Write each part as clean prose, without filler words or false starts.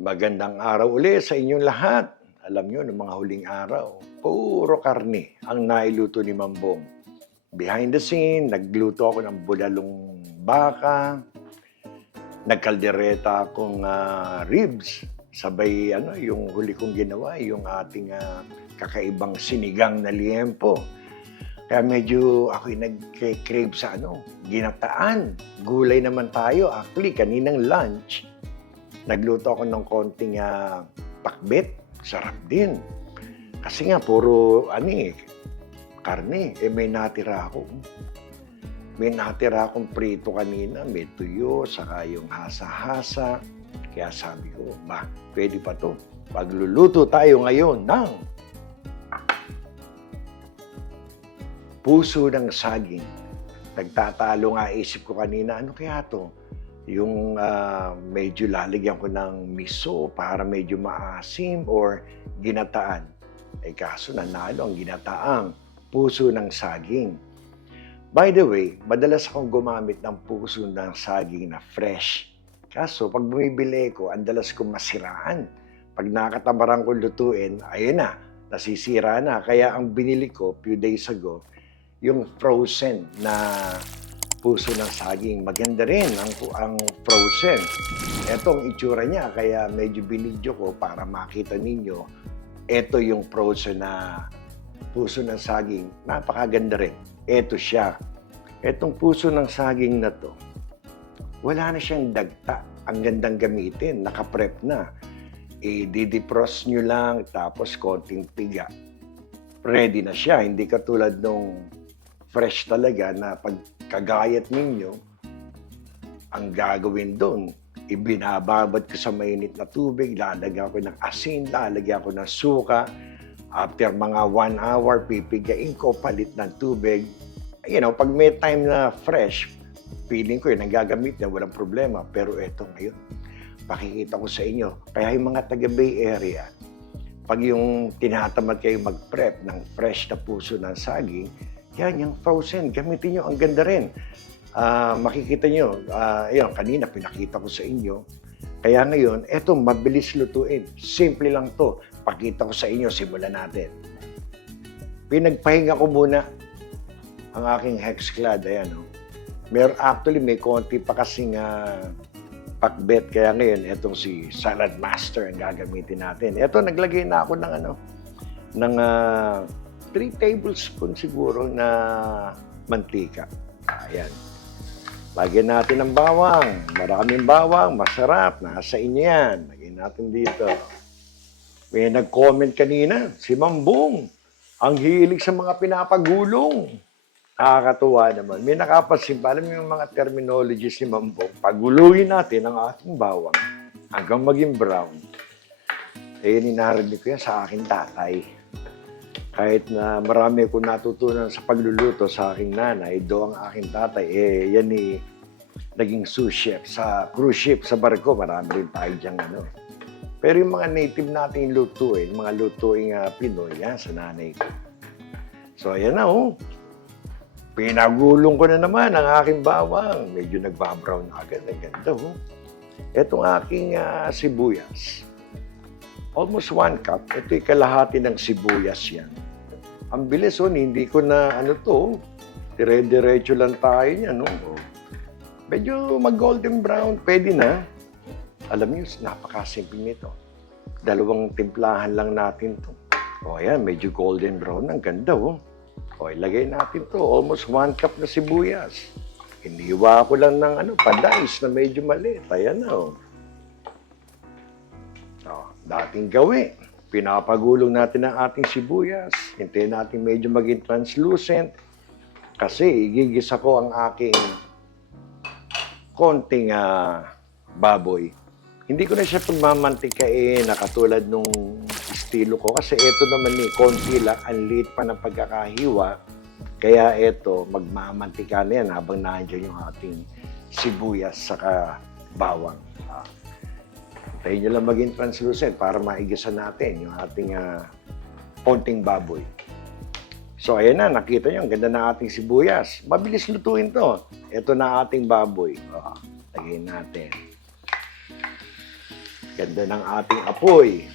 Magandang araw uli sa inyong lahat. Alam nyo, noong mga huling araw, puro karne ang nailuto ni Mambong. Behind the scene, nagluto ako ng bulalong baka, nagkaldereta akong ribs. Sabay, yung huli kong ginawa, yung ating kakaibang sinigang na liempo. Kaya medyo ako'y nag-crave sa ginataan. Gulay naman tayo. Actually, kaninang lunch, nagluto ako ng konting pakbet. Sarap din. Kasi nga, puro karne. May natira ako. May natira akong prito kanina. May tuyo, saka yung hasa-hasa. Kaya sabi ko, pwede pa to. Pagluluto tayo ngayon ng puso ng saging. Nagtatalo nga isip ko kanina, ano kaya to? Yung medyo lalagyan ko ng miso para medyo maasim or ginataan. Kaso nanalo ang ginataang puso ng saging. By the way, madalas akong gumamit ng puso ng saging na fresh. Kaso pag bumibili ko, ang dalas kong masiraan. Pag nakatabaran ko lutuin, ayun na, nasisira na. Kaya ang binili ko few days ago, yung frozen na puso ng saging. Maganda rin ang frozen. Ito ang itsura niya, kaya medyo binidyo ko para makita ninyo. Ito yung frozen na puso ng saging. Napakaganda rin. Ito siya. Itong puso ng saging na to, wala na siyang dagta. Ang gandang gamitin. Nakaprep na. Didefrost nyo lang, tapos konting piga. Ready na siya. Hindi katulad nung fresh talaga na pagkagayat ninyo, ang gagawin doon, ibinababad ko sa mainit na tubig, lalagyan ko ng asin, lalagyan ko ng suka. After mga 1 hour, pipigain ko, palit ng tubig. Pag may time na fresh, feeling ko yun, ang gagamit niya, walang problema. Pero eto ngayon, pakikita ko sa inyo. Kaya yung mga taga-Bay Area, pag yung tinatamad kayo mag-prep ng fresh na puso ng saging, yan, yung frozen, gamitin nyo, ang ganda rin. Makikita nyo, kanina pinakita ko sa inyo. Kaya ngayon, eto, mabilis lutuin. Simple lang to. Pakita ko sa inyo, simulan natin. Pinagpahinga ko muna ang aking hexclad. Ayan, actually, may konti pa kasing pakbet. Kaya ngayon, etong si Salad Master ang gagamitin natin. Eto, naglagay na ako ng 3 tablespoons siguro na mantika. Ayan. Lagyan natin ng bawang. Maraming bawang, masarap. Nasa inyo yan. Lagyan natin dito. May nag-comment kanina, si Mambong. Ang hilig sa mga pinapagulong. Nakakatuwa naman. May nakapansin pa, alam yung mga terminologies ni Mambong. Paguluhin natin ang ating bawang hanggang maging brown. Ninarinig ko yan sa aking tatay. Kahit na marami akong natutunan sa pagluluto sa aking nanay, ang aking tatay, yan naging sous chef sa cruise ship, sa barko, marami rin tayo diyang Pero yung mga native nating lutuin, mga lutuing Pinoy, yan, sa nanay ko. So, ayan na, Pinagulong ko na naman ang aking bawang. Medyo nagbabrown na agad, ang ganda, Itong aking sibuyas. Almost 1 cup. Ito'y kalahati ng sibuyas yan. Ang bilis, hindi ko na dire-diretso lang tayo niya, Medyo mag-golden brown, pwede na. Alam niyo, napakasimple nito. 2 timplahan lang natin to. Ayan, medyo golden brown. Ang ganda, ilagay natin to. Almost 1 cup na sibuyas. Iniwa ko lang ng padice na medyo maliit. Ayan na, dating gawin. Pinapagulong natin ang ating sibuyas. Hintayin natin medyo maging translucent. Kasi igigisa ko ang aking konting baboy. Hindi ko na siya pagmamantikain na katulad nung estilo ko. Kasi ito naman konti lang, ang liit pa ng pagkakahiwa. Kaya ito, magmamantika na yan habang nandiyan yung ating sibuyas saka bawang. Tayo nyo lang maging translucent para maigisa natin yung ating konting baboy. So, ayan na, nakita nyo, ang ganda ng ating sibuyas. Mabilis lutuin to. Ito na ating baboy. Lagay natin. Ganda ng ating apoy.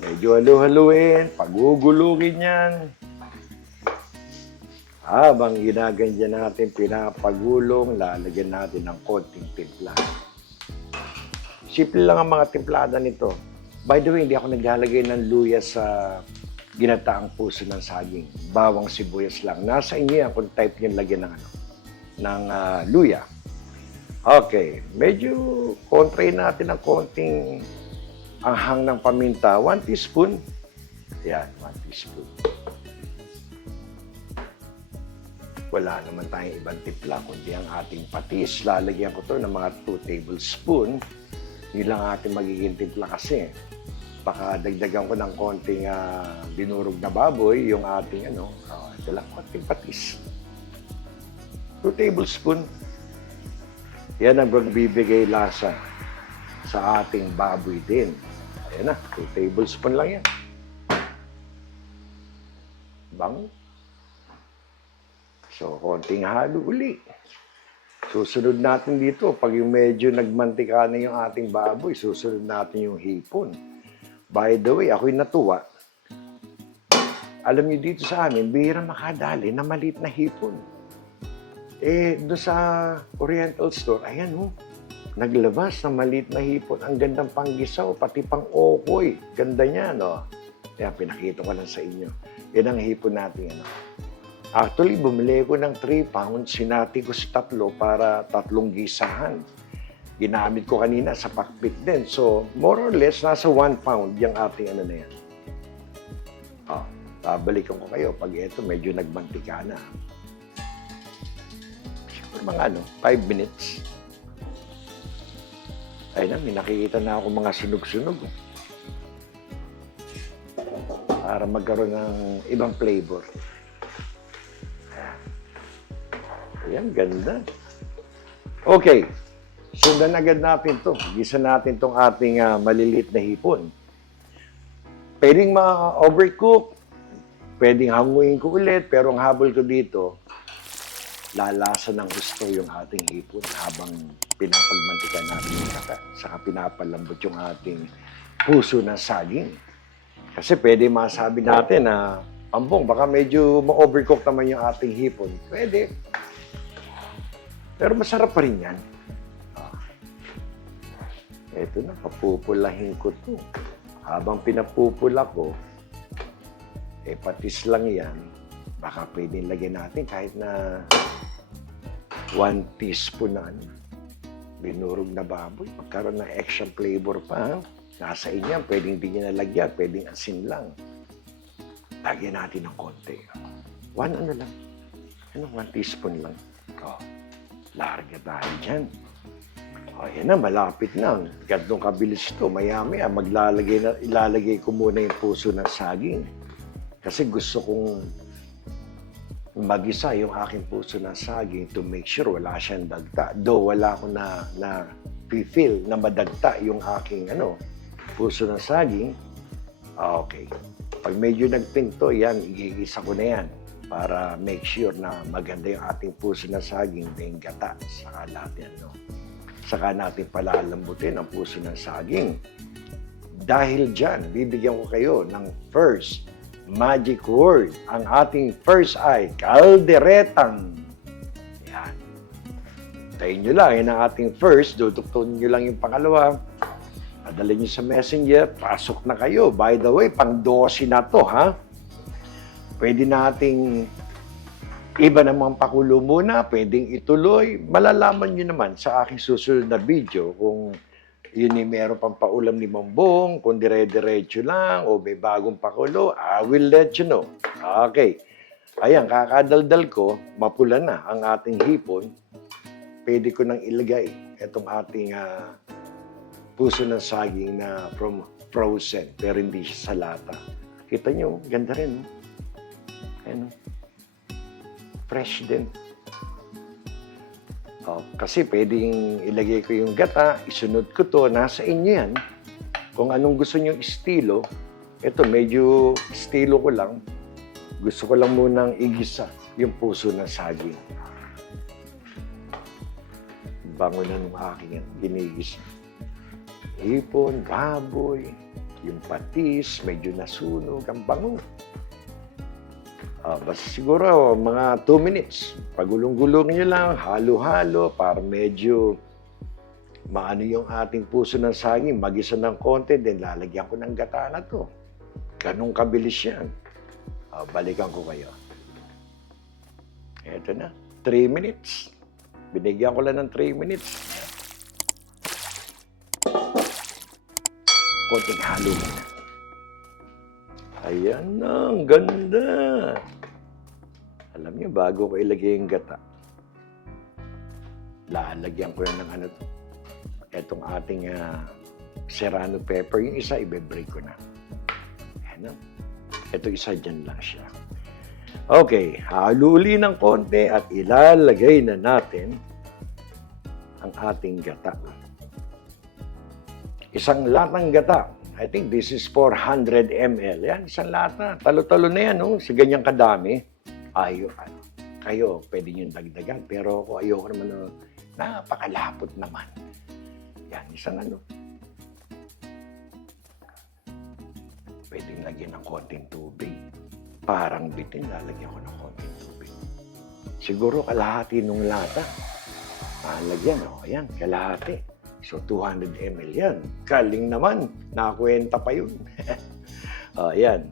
Medyo halu-haluin, pagugulugin yan. Habang ginaganyan natin, pinapagulong, lalagyan natin ng konting timpla. Simple lang ang mga timplada nito. By the way, hindi ako naglalagay ng luya sa ginataang puso ng saging. Bawang sibuyas lang. Nasa inyo yan kung type nyo lagyan ng luya. Okay, medyo kontrain natin ng konting anghang ng paminta. 1 teaspoon. Yan, 1 teaspoon. Wala naman tayong ibang timpla, kundi ang ating patis. Lalagyan ko to ng mga 2 tablespoon. Yun lang ating magiging timpla kasi. Baka dagdagan ko ng konting dinurog na baboy, yung ating ito lang, konting patis. 2 tablespoon. Yan ang magbibigay lasa sa ating baboy din. Ayan na, 2 tablespoon lang yan. Bango. So, konting halo uli. Susunod natin dito, pag yung medyo nagmantika na yung ating baboy, susunod natin yung hipon. By the way, ako'y natuwa. Alam niyo dito sa amin, bihira makadali na maliit na hipon. Doon sa Oriental Store, ayan naglabas ng maliit na hipon. Ang gandang panggisaw, pati pang okoy. Ganda niya, no? Kaya pinakita ko lang sa inyo. Yan ang hipon natin, Actually, bumili ko ng 3 pounds, sinati ko sa 3 para 3 gisahan. Ginamit ko kanina sa pakpit din. So, more or less, nasa 1 pound yung ating na yan. Babalikan ko kayo pag ito medyo nagmantika na. Siguro mga 5 minutes. Ayun na, may nakikita na ako mga sunog-sunog. Para magkaroon ng ibang flavor. Ayan, ganda. Okay. Sundan agad natin to. Gisa natin tong ating maliliit na hipon. Pwedeng ma-overcook. Pwedeng hanguin ko ulit. Pero ang habol ko dito, lalasa ng gusto yung ating hipon habang pinapagmantika natin yung kaka. Saka pinapalambot yung ating puso ng saging. Kasi pwede masabi natin na, Pambong, baka medyo ma-overcook naman yung ating hipon. Pwede. Pero masarap pa rin yan. Ito na, papupulahin ko to. Habang pinapupula ko, patis lang yan. Baka pwedeng lagyan natin kahit na 1 teaspoon na binurog na baboy. Magkaroon ng extra flavor pa. Nasa inyo, pwedeng di nyo nalagyan, pwedeng asin lang. Lagyan natin ng konti. 1 lang. 1 teaspoon lang. Larga tayo dyan. Ayan na, malapit na. Gandong kabilis ito. Maya-maya, ilalagay ko muna yung puso ng saging. Kasi gusto kong magisa yung aking puso ng saging to make sure wala siyang dagta. Though wala ko na feel na madagta yung aking puso ng saging. Okay. Pag medyo nagpinto, yan, igigisa ko na yan para make sure na maganda yung ating puso ng saging na yung gata. Saka natin palalambutin ang puso ng saging. Dahil dyan, bibigyan ko kayo ng first magic word. Ang ating first ay kalderetang. Yan. Tayin nyo lang, yan ang ating first. Duduktunin nyo lang yung pangalawa. Padala nyo sa messenger, pasok na kayo. By the way, pang-12 na to, ha? Pwede nating iba namang pakulo muna, pwedeng ituloy. Malalaman nyo naman sa aking susunod na video kung yun meron pang paulam ni Mambong, kung dire-diretso lang, o may bagong pakulo, I will let you know. Okay. Ayan, kakadaldal ko, mapula na ang ating hipon. Pwede ko nang ilagay itong ating puso ng saging na from frozen, pero hindi siya sa lata. Kita nyo, ganda rin. Fresh din. Kasi pwedeng ilagay ko yung gata, isunod ko to, nasa inyo yan. Kung anong gusto nyo estilo, ito medyo estilo ko lang. gusto ko lang munang igisa yung puso ng saging. Bango na ng aking ginigisa. Hipon, baboy, yung patis, medyo nasunog, ang bango. Basta siguro mga 2 minutes. Pagulong-gulong nyo lang, halo-halo, para medyo maano yung ating puso ng saging, magisa ng konti, then lalagyan ko ng gata na to. Ganun kabilis yan. Balikan ko kayo. Eto na, 3 minutes. Binigyan ko lang ng 3 minutes. Konting halo muna. Ayan na, ang ganda. Alam niyo, bago ko ilagay yung gata, lalagyan ko yan ng ano to. Etong ating serrano pepper. Yung isa, ibe-break ko na. Ayan na. Ito isa, dyan lang siya. Okay, halo uli ng konti at ilalagay na natin ang ating gata. Isang latang gata. I think this is 400 ml. Yan, isang lata. Talo-talo na yan, no? Sa ganyang kadami. Kayo, pwede nyo dagdagan. Pero ako, ayoko naman napakalapot naman. Yan, isang ano. Pwedeng lagyan ng konting tubig. Parang bitin, lalagyan ko ng konting tubig. Siguro kalahati nung lata. Lagyan, ayan, kalahati. So, 200 ml yan. Galing naman. Nakakwenta pa yun. Ayan.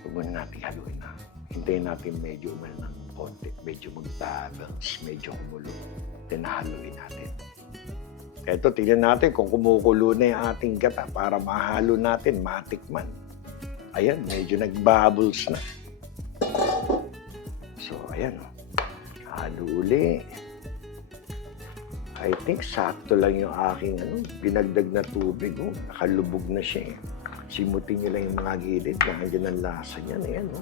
Huwag muna natin haluin na. Hintayin natin medyo ng konti. Medyo mag-balance. Medyo kumulo. Then, haluin natin. Eto, tingnan natin kung kumukulo na yung ating gata para mahalo natin, matikman. Ayan, medyo nag-bubbles na. So, ayan. Halo uli. I think sakto lang yung aking binagdag na tubig. Nakalubog na siya. Simutin nyo lang yung mga gilid. Nandiyan ang lasa niyan. Ayan,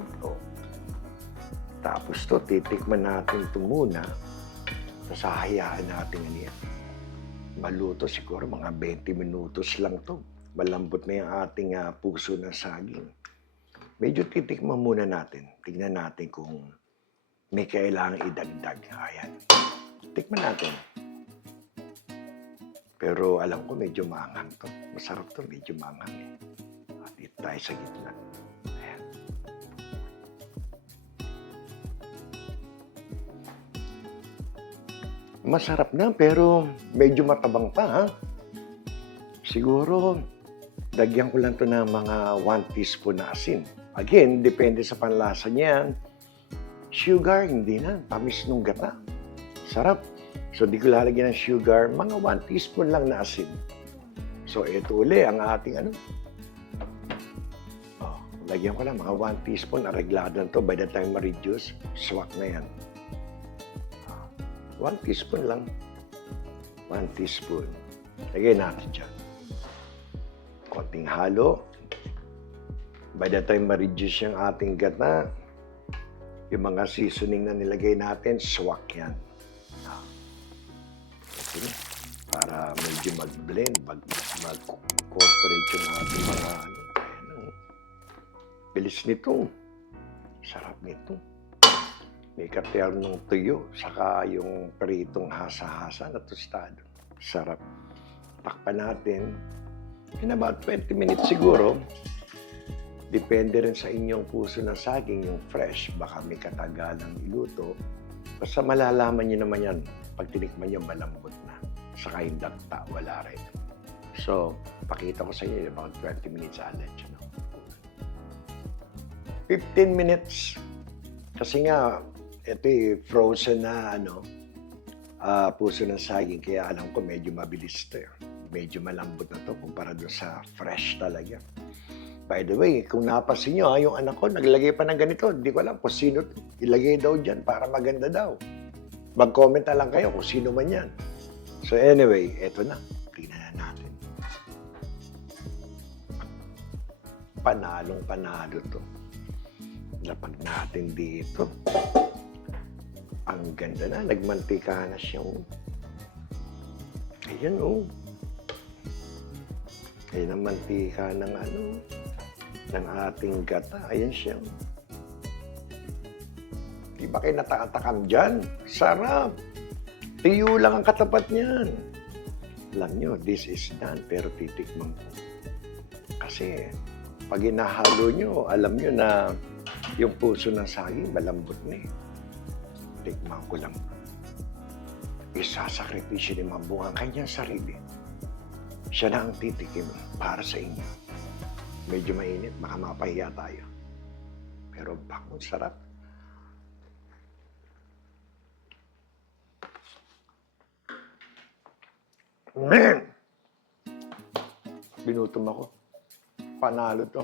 Tapos to, titikman natin ito muna. Sasahayaan natin yan. Maluto siguro mga 20 minutos lang to. Malambot na yung ating puso ng saging. Medyo titikman muna natin. Tignan natin kung may kailangang idagdag. Ayan. Tikman natin. Pero alam ko medyo maanghang to. Masarap to, medyo maanghang eh. At dito tayo sa gitna. Ayan. Masarap na, pero medyo matabang pa, ha? Siguro, dagyan ko lang to ng mga 1 teaspoon na asin. Again, depende sa panlasa niyan. Sugar, hindi na. Tamis nung gata. Sarap. So, di ko lalagyan ng sugar. Mga 1 teaspoon lang na asin. So, ito uli ang ating lagyan ko lang mga 1 teaspoon. Areglado na to. By the time ma-reduce, swak na yan. 1 teaspoon lang. 1 teaspoon. Lagay natin dyan. Konting halo. By the time ma-reduce yung ating gata, yung mga seasoning na nilagay natin, swak yan. Okay. Para medyo mag-blend, mag-incorporate yung ating mga bilis nito. Sarap nito. May katernong tuyo, saka yung pritong hasa-hasa na tostado. Sarap. Takpan natin. In about 20 minutes siguro. Depende rin sa inyong puso ng saging, yung fresh. Baka may katagalang iluto. Basta malalaman nyo naman yan. Pag tinikman nyo, malambot na. Saka yung dagta, wala rin. So, pakita ko sa inyo, about 20 minutes, I'll let you know. 15 minutes. Kasi nga, ito frozen na puso ng saging. Kaya alam ko medyo mabilis ito. Medyo malambot na to kumpara doon sa fresh talaga. By the way, kung napasin nyo, yung anak ko naglagay pa ng ganito. Hindi ko alam kung sino to. Ilagay daw dyan para maganda daw. Mag-comment na lang kayo kung sino man yan. So anyway, eto na. Tingnan na natin. Panalong panalo to. Lapag natin dito. Ang ganda na. Nagmantika na siya. Ayan, Ayan ang mantika ng ng ating gata. Ayan siya. Di ba kayo natatakam dyan? Sarap! Tiyo lang ang katapat niyan. Alam nyo, this is done, pero titikman ko. Kasi, pag inahalo nyo, alam nyo na yung puso ng saging, malambot na eh. Tikman ko lang. Isasakripisyo ni Mambong ang kanyang sarili. Siya na ang titikim para sa inyo. Medyo mainit, baka mapahiya tayo. Pero bakit sarap. Man! Binutom ako. Panalo to.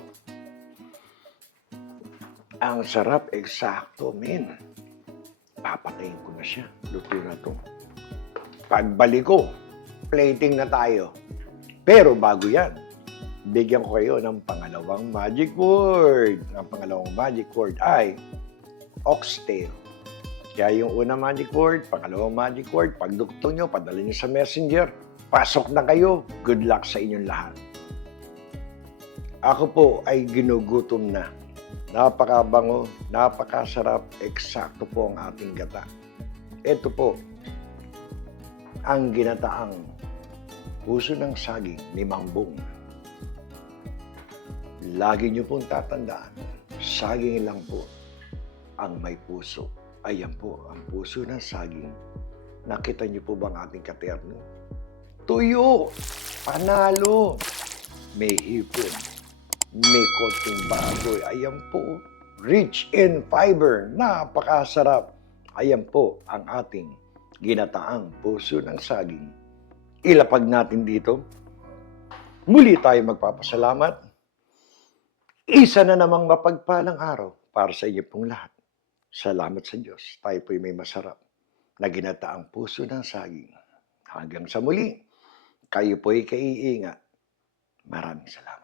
Ang sarap, eksakto, men. Papatayin ko na siya. Luto na to. Pagbalik ko, plating na tayo. Pero bago yan, bigyan ko kayo ng pangalawang magic word. Ang pangalawang magic word ay oxtail. Kaya yung unang magic word, pangalawang magic word, pag duktong nyo, padala nyo sa messenger, pasok na kayo. Good luck sa inyong lahat. Ako po ay ginugutom na. Napakabango, napakasarap, eksakto po ang ating gata. Ito po, ang ginataang puso ng saging ni Mambong. Lagi niyo pong tatandaan, saging lang po ang may puso. Ayan po, ang puso ng saging. Nakita niyo po ba ang ating katerno? Tuyo! Panalo! May hipon. May konting baboy. Ayan po, rich in fiber. Napakasarap. Ayan po ang ating ginataang puso ng saging. Ilapag natin dito. Muli tayo magpapasalamat. Isa na namang mapagpalang araw para sa inyo pong lahat. Salamat sa Diyos. Tayo po'y may masarap na ginataang puso ng saging. Hanggang sa muli, kayo po'y kaiingat. Maraming salamat.